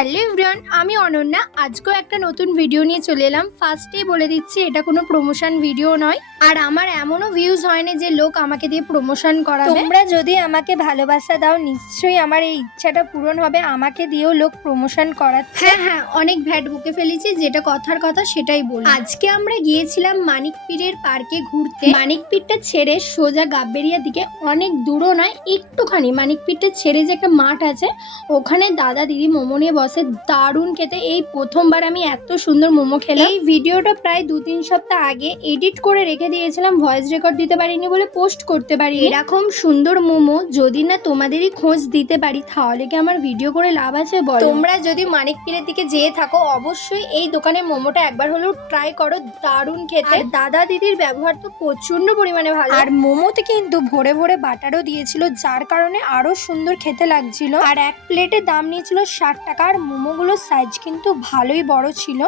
Hello everyone, আমি অনন্যা। আজকেও একটা নতুন ভিডিও নিয়ে চলে এলাম। ফার্স্টেই বলে দিচ্ছি, এটা কোনো প্রমোশন ভিডিও নয়, আর আমার এমনও ভিউজ হয়নি যে লোক আমাকে দিয়ে প্রমোশন করাবে। তোমরা যদি আমাকে ভালোবাসা দাও, নিশ্চয়ই আমার এই ইচ্ছাটা পূরণ হবে। আমাকে দিয়েও লোক প্রমোশন করাচ্ছে। হ্যাঁ, অনেক ভ্যাট বুকে ফেলেছি, যেটা কথার কথা সেটাই বলি। আজকে আমরা গিয়েছিলাম মানিকপীরের পার্কে ঘুরতে। মানিকপীরটা ছেড়ে সোজা গাববেরিয়ার দিকে, অনেক দূরও নয়, একটুখানি। মানিকপীরটা ছেড়ে যে একটা মাঠ আছে, ওখানে দাদা দিদি মোমো নিয়ে বসে, দারুণ খেতে। এই প্রথমবার আমি এত সুন্দর মোমো খেলাম। এই ভিডিওটা প্রায় 2-3 সপ্তাহ আগে এডিট করে রেখে দিয়েছিলাম, ভয়েস রেকর্ড দিতে পারিনি বলে পোস্ট করতে পারি। এরকম সুন্দর মোমো যদি না তোমাদেরই খোঁজ দিতে পারি, তাহলে কি আমার ভিডিও করে লাভ আছে বলো? তোমরা যদি মানিকপীরের দিকে যেয়ে থাকো, অবশ্যই এই দোকানের মোমোটা একবার হলেও ট্রাই করো, দারুণ খেতে। আর দাদা দিদির ব্যবহার তো প্রচন্ড পরিমাণে ভালো। আর মোমোতে কিন্তু ভরে ভরে বাটারও দিয়েছিল, যার কারণে আরো সুন্দর খেতে লাগছিল। আর এক প্লেটের দাম নিয়েছিল 60 টাকা। আর মোমোগুলোর সাইজ কিন্তু ভালোই বড় ছিল।